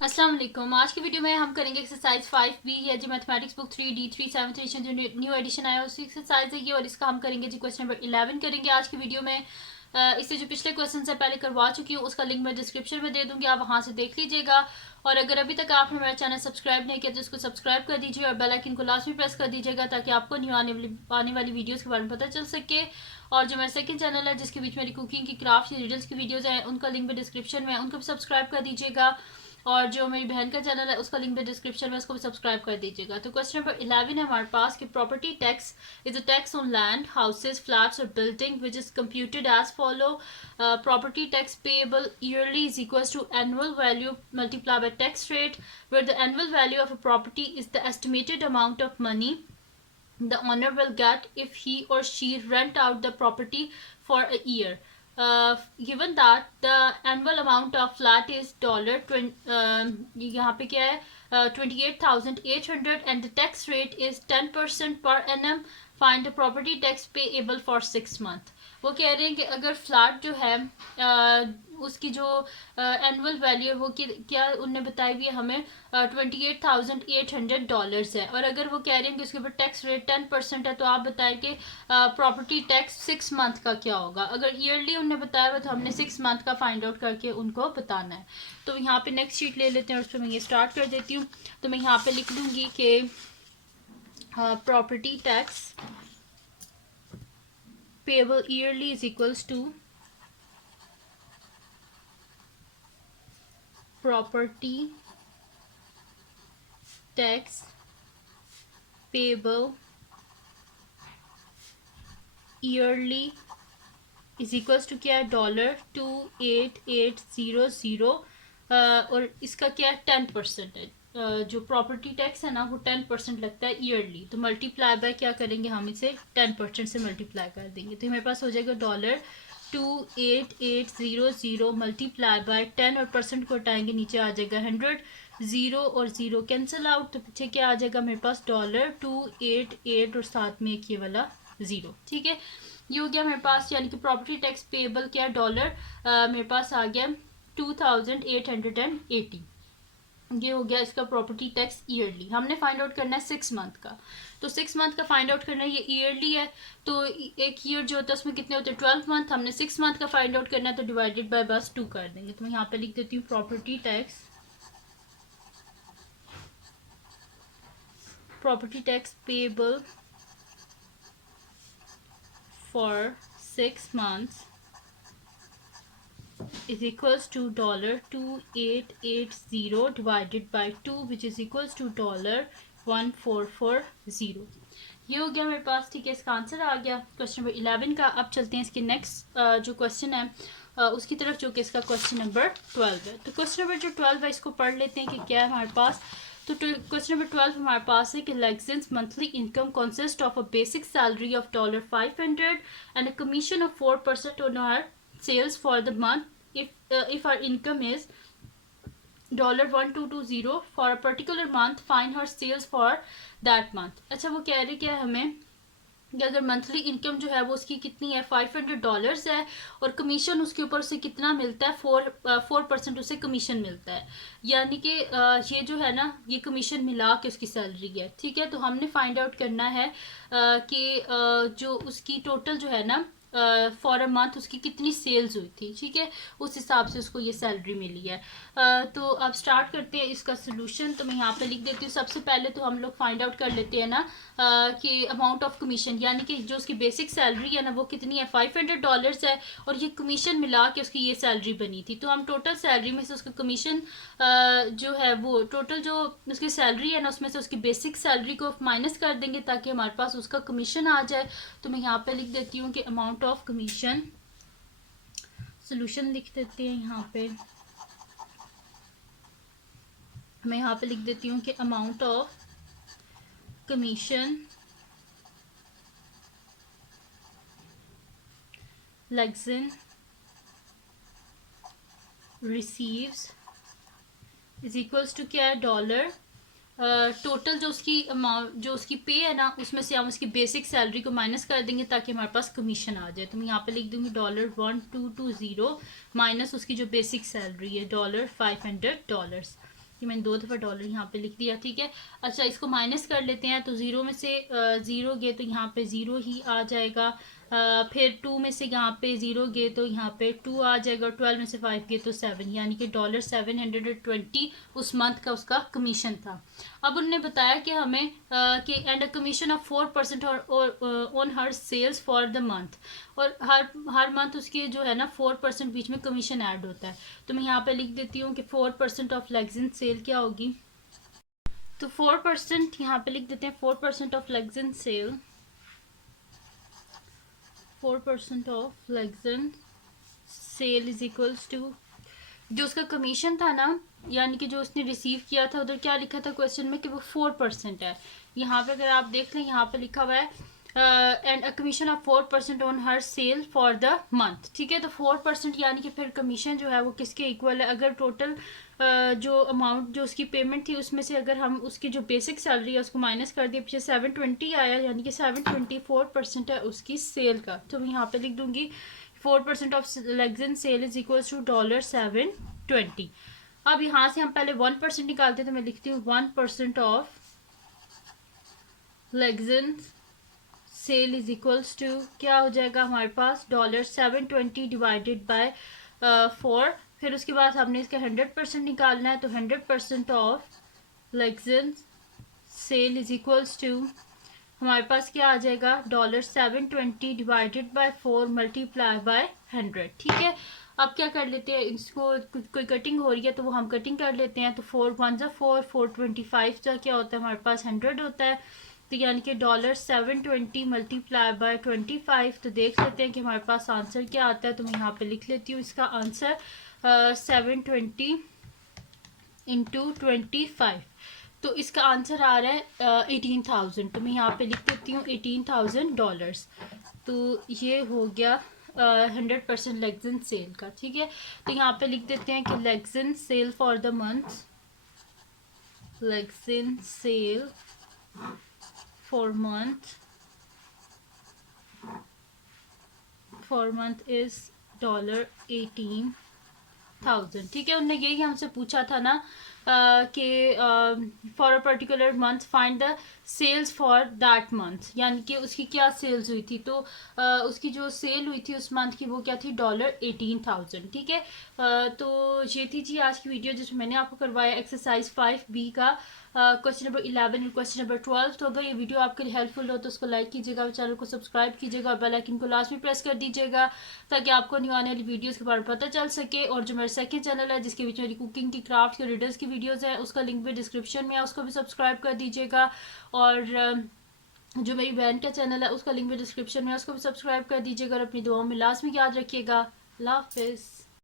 अस्सलाम वालेकुम। आज की वीडियो में हम करेंगे एक्सरसाइज 5B है जो mathematics book 3D3 7th edition जो न्यू एडिशन आया उसी एक्सरसाइज है ये, और इसका हम करेंगे जी क्वेश्चन नंबर 11 करेंगे आज की वीडियो में। इससे जो पिछले क्वेश्चन से पहले करवा चुकी हूँ उसका लिंक मैं डिस्क्रिप्शन में दे दूंगी, आप वहाँ से देख लीजिएगा। और अगर अभी तक आपने मेरा चैनल सब्सक्राइब नहीं किया तो इसको सब्सक्राइब कर दीजिए और बेल आइकन को लास्ट में प्रेस कर दीजिएगा ताकि आपको न्यू आने वाली वीडियोस के बारे में पता चल सके। और जो मेरा सेकंड चैनल है जिसके बीच मेरी कुकिंग की, क्राफ्ट, रिडल्स की वीडियोस हैं, उनका लिंक भी डिस्क्रिप्शन में है, उनको भी सब्सक्राइब कर दीजिएगा। और जो मेरी बहन का चैनल है उसका लिंक भी डिस्क्रिप्शन में, उसको भी सब्सक्राइब कर दीजिएगा। तो क्वेश्चन नंबर 11 है हमारे पास कि property tax is a tax on land, houses, flats और building which is computed as follow. Property tax payable yearly is equals to annual value multiply by tax rate, where the annual value of a property is the estimated amount of money the owner will get if he or she rent out the property for a year. Given that the annual amount of flat is यहाँ पे क्या है 28,800 and the tax rate is 10% per annum. Find the property tax payable for 6 month. वो कह रहे हैं कि अगर फ्लैट जो है उसकी जो एनुअल वैल्यू है वो क्या उनने बताई हुई है हमें $28,800 है, और अगर वो कह रहे हैं कि उसके ऊपर टैक्स रेट 10% है तो आप बताएं कि प्रॉपर्टी टैक्स 6 मंथ का क्या होगा। अगर ईयरली उनने बताया हुआ तो हमने 6 मंथ का फाइंड आउट करके उनको बताना है। तो यहाँ पे नेक्स्ट शीट ले लेते हैं और उस पर मैं ये स्टार्ट कर देती हूँ। तो मैं यहाँ पे लिख लूँगी कि property tax payable yearly is equals to property tax payable yearly is equals to क्या है $28,800 और इसका क्या है 10% है। जो प्रॉपर्टी टैक्स है ना वो 10% लगता है ईयरली, तो मल्टीप्लाई बाय क्या करेंगे हम इसे 10% से मल्टीप्लाई कर देंगे तो मेरे पास हो जाएगा $28,800 मल्टीप्लाई बाय 10 और परसेंट को हटाएंगे नीचे आ जाएगा 100, ज़ीरो और ज़ीरो कैंसिल आउट, तो पीछे क्या आ जाएगा मेरे पास $288 और साथ में एक ये वाला ज़ीरो। ठीक है, ये हो गया मेरे पास, यानी कि प्रॉपर्टी टैक्स पेएबल क्या डॉलर मेरे पास आ गया 2,880। ये हो गया इसका प्रॉपर्टी टैक्स ईयरली। हमने फाइंड आउट करना है 6 मंथ का, तो 6 मंथ का फाइंड आउट करना है, ये ईयरली है तो एक ईयर जो होता है उसमें कितने होते हैं 12 मंथ, हमने 6 मंथ का फाइंड आउट करना है तो डिवाइडेड बाय बस 2 कर देंगे। तो मैं यहाँ पे लिख देती हूँ property tax payable for 6 months is equals to $2880 divided by 2 which is equals to $1440। ये हो गया मेरे पास। ठीक है, इसका आंसर आ गया क्वेश्चन नंबर 11 का। अब चलते हैं इसके नेक्स्ट जो क्वेश्चन है उसकी तरफ, जो कि इसका क्वेश्चन नंबर 12 है। तो क्वेश्चन नंबर जो 12 है इसको पढ़ लेते हैं कि क्या है हमारे पास। तो क्वेश्चन नंबर 12 हमारे पास है कि Lexin's monthly income consist of a basic salary of $500 and a commission of 4% on our sales for the month if our income is $1220 for a particular month, find her sales for that month। अच्छा, वो कह रही क्या है हमें कि अगर monthly income जो है वो उसकी कितनी है $500 है और कमीशन उसके ऊपर से कितना मिलता है 4% उसे कमीशन मिलता है, यानी कि ये जो है ना ये कमीशन मिला के उसकी सैलरी है। ठीक है, तो हमने फाइंड आउट करना है कि जो उसकी टोटल जो है ना फॉर अ मंथ उसकी कितनी सेल्स हुई थी। ठीक है, उस हिसाब से उसको ये सैलरी मिली है। तो अब स्टार्ट करते हैं इसका सोल्यूशन। तो मैं यहाँ पे लिख देती हूँ, सबसे पहले तो हम लोग फाइंड आउट कर लेते हैं ना कि अमाउंट ऑफ कमीशन, यानी कि जो उसकी बेसिक सैलरी है ना वो कितनी है $500 है और ये कमीशन मिला के उसकी ये सैलरी बनी थी। तो हम टोटल सैलरी में से उसका कमीशन जो है वो टोटल जो उसकी सैलरी है ना उसमें से उसकी बेसिक सैलरी को माइनस कर देंगे ताकि हमारे पास उसका कमीशन आ जाए। तो मैं यहाँ पे लिख देती हूँ कि अमाउंट ऑफ कमीशन, सोल्यूशन लिख देते हैं यहाँ पे, मैं यहाँ पे लिख देती हूँ कि amount of commission Lexin receives is equals to क्या है डॉलर टोटल जो उसकी अमाउंट जो उसकी पे है ना उसमें से हम उसकी बेसिक सैलरी को माइनस कर देंगे ताकि हमारे पास कमीशन आ जाए। तो मैं यहाँ पे लिख दूंगी $1220 माइनस उसकी जो बेसिक सैलरी है $500। कि मैंने 2 दफ़ा डॉलर यहाँ पे लिख दिया, ठीक है। अच्छा, इसको माइनस कर लेते हैं, तो 0 में से 0 गए तो यहाँ पे 0 ही आ जाएगा। फिर 2 में से यहाँ पे 0 गए तो यहाँ पे 2 आ जाएगा। 12 में से 5 गए तो 7, यानी कि $720 उस मंथ का उसका कमीशन था। अब उन्होंने बताया कि हमें कि एंड अ कमीशन ऑफ 4% और on her sales for the month, और हर मंथ उसके जो है ना 4% बीच में कमीशन ऐड होता है। तो मैं यहाँ पे लिख देती हूँ कि 4% ऑफ लेग्जिन सेल क्या होगी। तो 4% यहाँ पे लिख देते हैं, 4% of Lexin sale, 4% of Lexin sale is equals to जो उसका कमीशन था ना, यानी कि जो उसने रिसीव किया था, उधर क्या लिखा था क्वेश्चन में कि वो 4% है। यहाँ पे अगर आप देख लें, यहाँ पे लिखा हुआ है and a commission of 4% on her sale for the month, ठीक है। तो 4% यानी कि फिर कमीशन जो है वो किसके इक्वल है। अगर टोटल जो अमाउंट जो उसकी पेमेंट थी उसमें से अगर हम उसकी जो बेसिक सैलरी है उसको माइनस कर दिए, पीछे 720 आया, यानी कि 724% है उसकी सेल का। तो मैं यहाँ पे लिख दूंगी 4% of Lexin sale is equal to $720। अब यहाँ से हम पहले 1% निकालते हैं, तो मैं लिखती हूँ 1% of Lexin sale is equals to क्या हो जाएगा हमारे पास $720 डिवाइडेड बाय 4। फिर उसके बाद हमने इसका 100% निकालना है, तो 100% of Lexin sale is equals to हमारे पास क्या आ जाएगा $720 डिवाइडेड बाय 4 मल्टीप्लाई बाय 100, ठीक है। अब क्या कर लेते हैं, इसको कोई कटिंग हो रही है तो वो हम कटिंग कर लेते हैं। तो 4 1 जा 4, 425 जा क्या होता है हमारे पास 100 होता है। तो यानी कि $720 मल्टीप्लाई बाय 25। तो देख लेते हैं कि हमारे पास आंसर क्या आता है। तो मैं यहाँ पे लिख लेती हूँ इसका आंसर 720 इंटू 25। तो इसका आंसर आ रहा है 18,000। तो मैं यहाँ पे लिख देती हूँ $18,000। तो ये हो गया 100% लेग्जिन सेल का, ठीक है। तो यहाँ पे लिख देते हैं कि Lexin sale for the month, Lexin sale for month is $18,000, ठीक है। उन्होंने यही हमसे पूछा था ना कि for a particular month find the sales for that month, यानी कि उसकी क्या सेल्स हुई थी। तो उसकी जो सेल हुई थी उस मंथ की वो क्या थी $18,000, ठीक है। तो ये थी जी आज की वीडियो जिसमें मैंने आपको करवाया एक्सरसाइज 5B का क्वेश्चन नंबर 11 और क्वेश्चन नंबर 12। तो अगर ये वीडियो आपके लिए हेल्पफुल हो तो उसको लाइक कीजिएगा, चैनल को सब्सक्राइब कीजिएगा और बेल आइकन को लास्ट में प्रेस कर दीजिएगा ताकि आपको न्यू आने वाली वीडियोस के बारे में पता चल सके। और जो मेरा सेकंड चैनल है जिसके बीच मेरी कुकिंग की, क्राफ्ट की, रीडर्स की वीडियोस है, उसका लिंक भी डिस्क्रिप्शन में है, उसको भी सब्सक्राइब कर दीजिएगा। और जो मेरी बहन का चैनल है उसका लिंक भी डिस्क्रिप्शन में है, उसको भी सब्सक्राइब कर दीजिएगा। और अपनी दुआओं में लास्ट में याद रखिएगा। अल्लाह हाफिज़।